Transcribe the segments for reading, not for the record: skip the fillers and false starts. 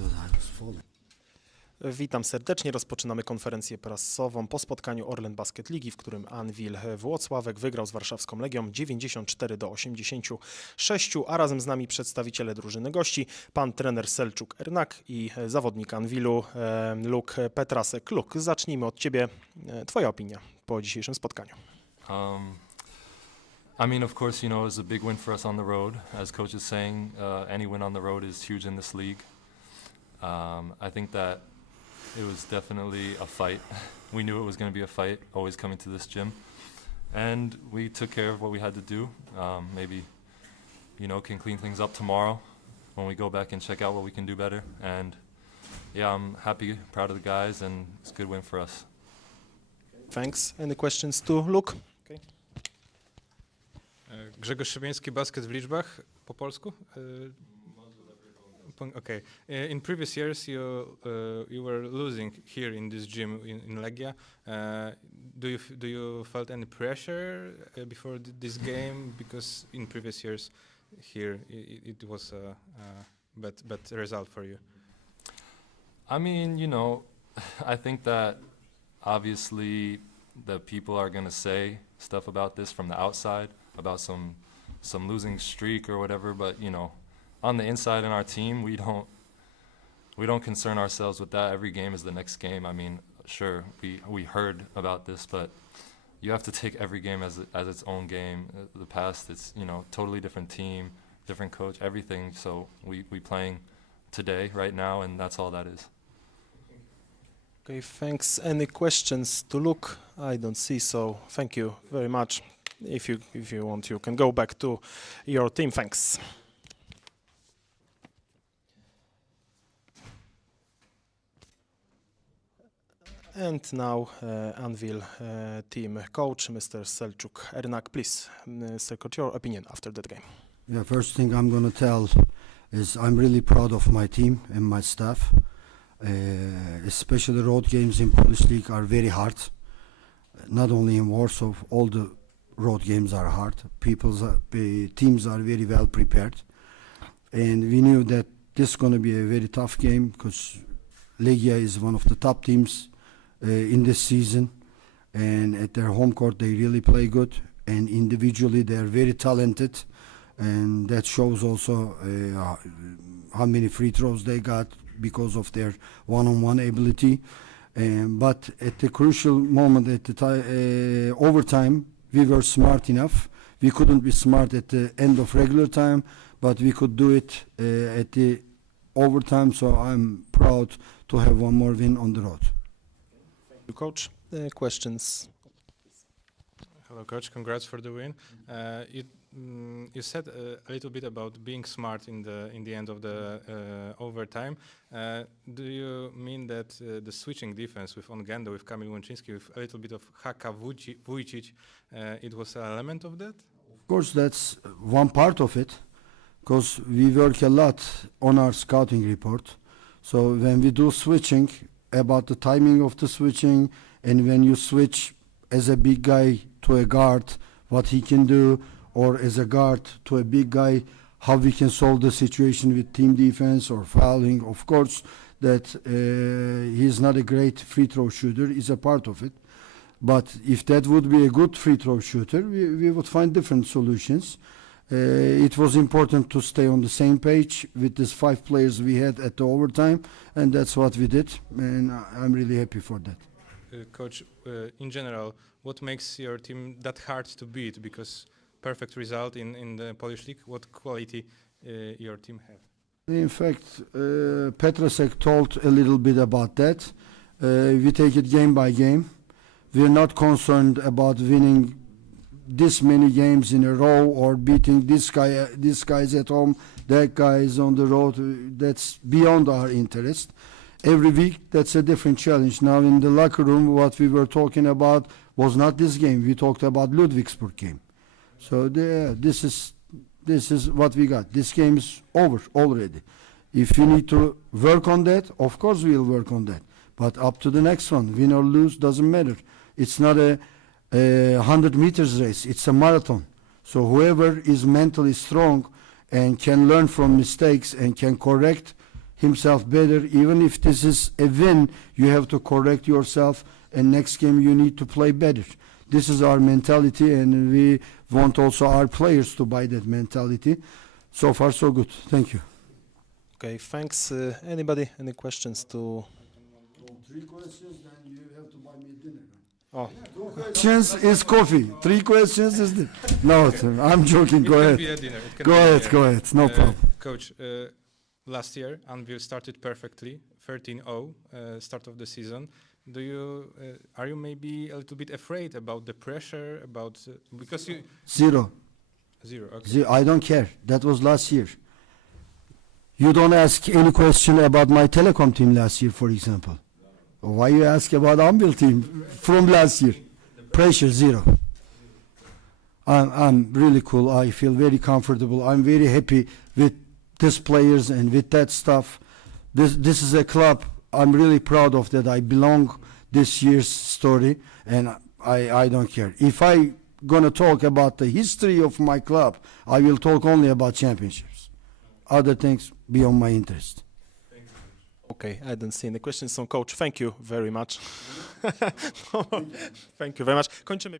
thought I was falling. Witam serdecznie. Rozpoczynamy konferencję prasową po spotkaniu Orlen Basket Ligi, w którym Anwil Włocławek wygrał z warszawską Legią 94-86, a razem z nami przedstawiciele drużyny gości, pan trener Selçuk Ernak i zawodnik Anwilu Luke Petrasek. Luke, zacznijmy od ciebie. Twoja opinia po dzisiejszym spotkaniu. I mean, of course, you know, it was a big win for us on the road. As coach is saying, any win on the road is huge in this league. I think that it was definitely a fight. We knew it was going to be a fight, always coming to this gym. And we took care of what we had to do. Maybe, you know, can clean things up tomorrow when we go back and check out what we can do better. And yeah, I'm happy, proud of the guys, and it's a good win for us. Thanks. Any questions to Luke? Okay. Grzegorz Szybieński, basket w liczbach po polsku. Okay. In previous years, you were losing here in this gym in Legia. Do you felt any pressure before this game? Because in previous years, here it was a bad result for you. I mean, you know, I think that obviously the people are going to say stuff about this from the outside, about some losing streak or whatever, but you know, on the inside in our team, we don't concern ourselves with that. Every game is the next game. I mean, sure, we heard about this, but you have to take every game as its own game. The past, it's, you know, totally different team, different coach, everything. So we playing today, right now, and that's all that is. Okay, thanks. Any questions to Luke? I don't see, so thank you very much. If you want, you can go back to your team. Thanks. And now Anvil team coach, Mr. Selçuk Ernak, please, Mr. Coach, your opinion after that game. Yeah, first thing I'm going to tell is I'm really proud of my team and my staff. Especially road games in Polish League are very hard. Not only in Warsaw, all the road games are hard. Teams are very well prepared. And we knew that this is going to be a very tough game because Legia is one of the top teams in this season, and at their home court they really play good, and individually they are very talented, and that shows also how many free throws they got because of their one-on-one ability. But at the crucial moment, at the overtime, we were smart enough. We couldn't be smart at the end of regular time, but we could do it at the overtime, so I'm proud to have one more win on the road. Coach, questions? Hello, Coach. Congrats for the win. You said a little bit about being smart in the end of the overtime. Do you mean that the switching defense with Ongendo, with Kamil Łączyński, with a little bit of Haka Vujicic, it was an element of that? Of course, that's one part of it, because we work a lot on our scouting report. So when we do switching, about the timing of the switching, and when you switch as a big guy to a guard, what he can do, or as a guard to a big guy, how we can solve the situation with team defense or fouling. Of course, that he's not a great free throw shooter is a part of it. But if that would be a good free throw shooter, we would find different solutions. It was important to stay on the same page with these 5 players we had at the overtime, and that's what we did, and I'm really happy for that. Coach, in general, what makes your team that hard to beat? Because perfect result in the Polish League, what quality your team have? In fact, Petrasek told a little bit about that. We take it game by game. We're not concerned about winning this many games in a row or beating this guy's at home, that guy is on the road. That's beyond our interest. Every week that's a different challenge. Now in the locker room, what we were talking about was not this game. We talked about Ludwigsburg game. So this is what we got. This game is over already. If we need to work on that, of course we'll work on that. But up to the next one, win or lose, doesn't matter. It's not a 100 meters race, it's a marathon. So whoever is mentally strong and can learn from mistakes and can correct himself better. Even if this is a win, you have to correct yourself, and next game you need to play better. This is our mentality, and we want also our players to buy that mentality. So far, so good. Thank you. Okay, thanks. Anybody? Any questions to... 3 questions, then you have to buy me dinner. Oh, 2 questions is coffee. 3 questions is no, sir, I'm joking. Go ahead. Go ahead. No problem. Coach, last year Anvil started perfectly, 13-0 start of the season. Are you maybe a little bit afraid about the pressure, because you... Zero. Okay. I don't care. That was last year. You don't ask any question about my telecom team last year, for example. Why you ask about Anvil team from last year? Pressure, zero. I'm really cool. I feel very comfortable. I'm very happy with these players and with that stuff. This is a club I'm really proud of, that I belong this year's story, and I don't care. If I gonna talk about the history of my club, I will talk only about championships. Other things beyond my interest. okay, I don't see any questions. So, coach, thank you very much. Thank you very much. Kończymy.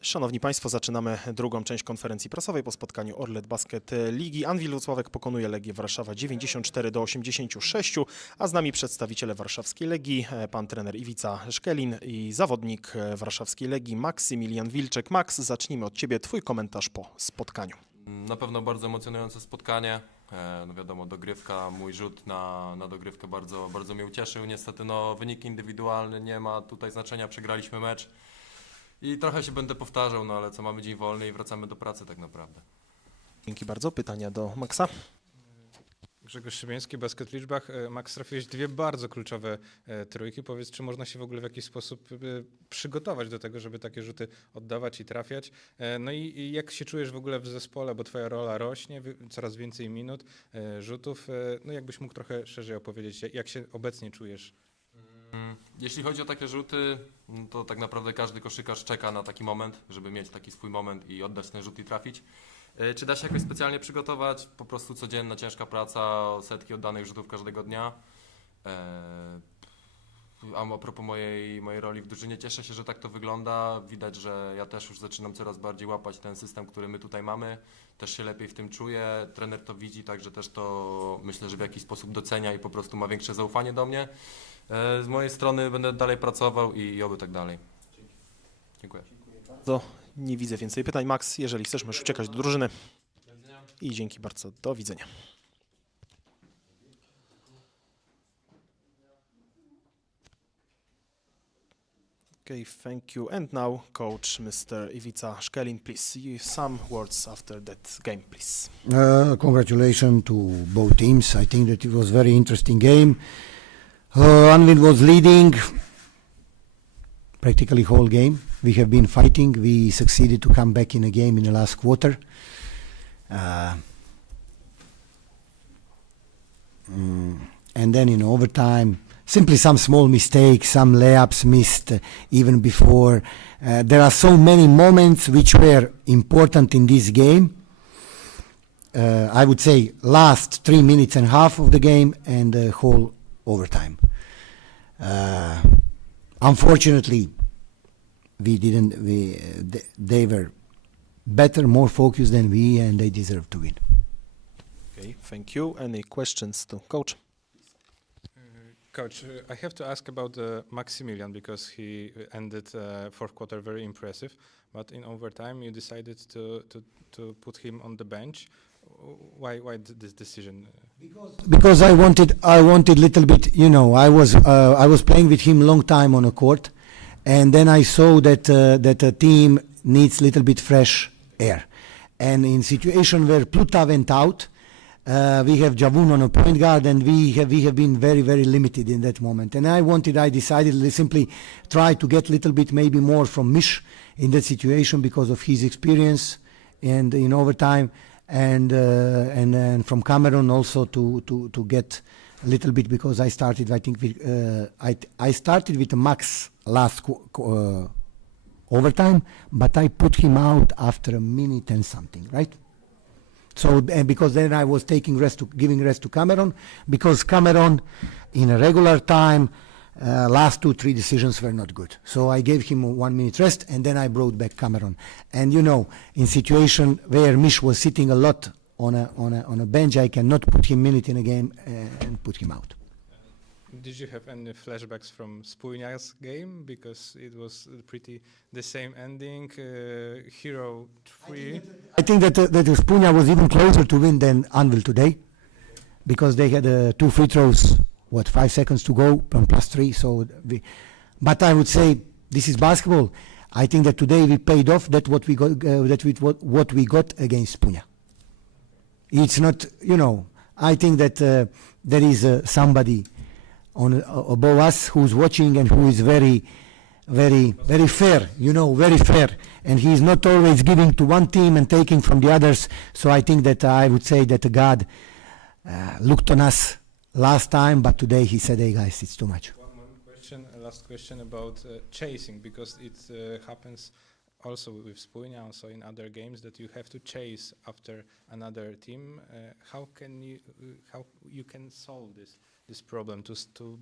Szanowni Państwo, zaczynamy drugą część konferencji prasowej po spotkaniu Orlet Basket Ligi. Anwil Włocławek pokonuje Legię Warszawa 94-86, a z nami przedstawiciele warszawskiej Legii, pan trener Iwica Szkelin i zawodnik warszawskiej Legii Maksymilian Wilczek. Max, zacznijmy od Ciebie. Twój komentarz po spotkaniu. Na pewno bardzo emocjonujące spotkanie. No wiadomo, dogrywka, mój rzut na dogrywkę bardzo mnie ucieszył. Niestety wynik indywidualny nie ma tutaj znaczenia, przegraliśmy mecz. I trochę się będę powtarzał, no ale co, mamy dzień wolny i wracamy do pracy tak naprawdę. Dzięki bardzo. Pytania do Maxa. Grzegorz Szymiański, Basket w liczbach. Max, trafiłeś 2 bardzo kluczowe trójki. Powiedz, czy można się w ogóle w jakiś sposób przygotować do tego, żeby takie rzuty oddawać i trafiać? No i jak się czujesz w ogóle w zespole, bo twoja rola rośnie, coraz więcej minut, rzutów. No jakbyś mógł trochę szerzej opowiedzieć, jak się obecnie czujesz? Jeśli chodzi o takie rzuty, to tak naprawdę każdy koszykarz czeka na taki moment, żeby mieć taki swój moment i oddać ten rzut i trafić. Czy da się jakoś specjalnie przygotować? Po prostu codzienna ciężka praca, setki oddanych rzutów każdego dnia. A propos mojej roli w drużynie, cieszę się, że tak to wygląda. Widać, że ja też już zaczynam coraz bardziej łapać ten system, który my tutaj mamy. Też się lepiej w tym czuję. Trener to widzi, także też to myślę, że w jakiś sposób docenia i po prostu ma większe zaufanie do mnie. Z mojej strony będę dalej pracował i oby tak dalej. Dziękuję. Nie widzę więcej pytań. Max, jeżeli chcesz, możesz uciekać do drużyny. I dzięki bardzo. Do widzenia. Okay, thank you. And now, coach, Mr. Iwica Szkelin, please. Some words after that game, please. Congratulations to both teams. I think that it was a very interesting game. Anvil was leading practically whole game. We have been fighting. We succeeded to come back in a game in the last quarter. And then in overtime, simply some small mistakes, some layups missed even before. There are so many moments which were important in this game. I would say last 3 minutes and a half of the game and the whole overtime. Unfortunately, they were better, more focused than we, and they deserve to win. Okay, thank you. Any questions to coach? Coach, I have to ask about Maximilian because he ended fourth quarter very impressive, but in overtime you decided to put him on the bench. Why this decision? Because I wanted little bit. You know, I was playing with him long time on a court, and then I saw that that a team needs little bit fresh air, and in situation where Pluta went out. We have Javun on a point guard, and we have been very, very limited in that moment. And I decided to simply try to get a little bit maybe more from Mish in that situation because of his experience and in overtime, and from Cameron also to get a little bit because I started, I think, I started with Max last overtime, but I put him out after a minute and something, right? So because then I was giving rest to Cameron, because Cameron in a regular time last 2-3 decisions were not good. So I gave him 1 minute rest, and then I brought back Cameron. And you know, in situation where Mish was sitting a lot on a bench, I cannot put him minute in a game and put him out. Did you have any flashbacks from Spójnia's game? Because it was pretty the same ending, Hero 3. I think that Spójnia was even closer to win than Anvil today, because they had 2 free throws, 5 seconds to go from +3. So, but I would say this is basketball. I think that today we paid off what we got against Spójnia. It's not, you know. I think that there is somebody above us who's watching and who is very, very, very fair, you know, very fair. And he's not always giving to one team and taking from the others. So I think that I would say that God looked on us last time, but today he said, hey guys, it's too much. One more question, last question about chasing, because it happens also with Spójnia, also in other games, that you have to chase after another team. How you can solve this problem to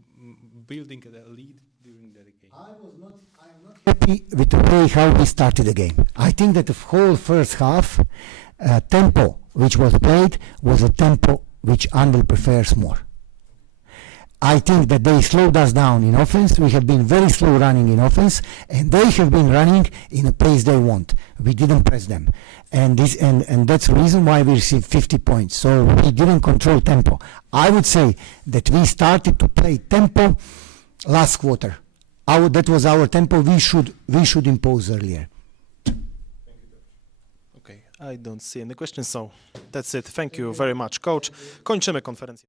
building a lead during the game? I am not happy with the way how we started the game. I think that the whole first half tempo which was played was a tempo which Anvil prefers more. I think that they slowed us down in offense. We have been very slow running in offense, and they have been running in a pace they want. We didn't press them, and that's the reason why we received 50 points. So we didn't control tempo. I would say that we started to play tempo last quarter. That was our tempo. We should impose earlier. Okay, I don't see any questions, so that's it. Thank you very much, coach. Kończymy konferencję.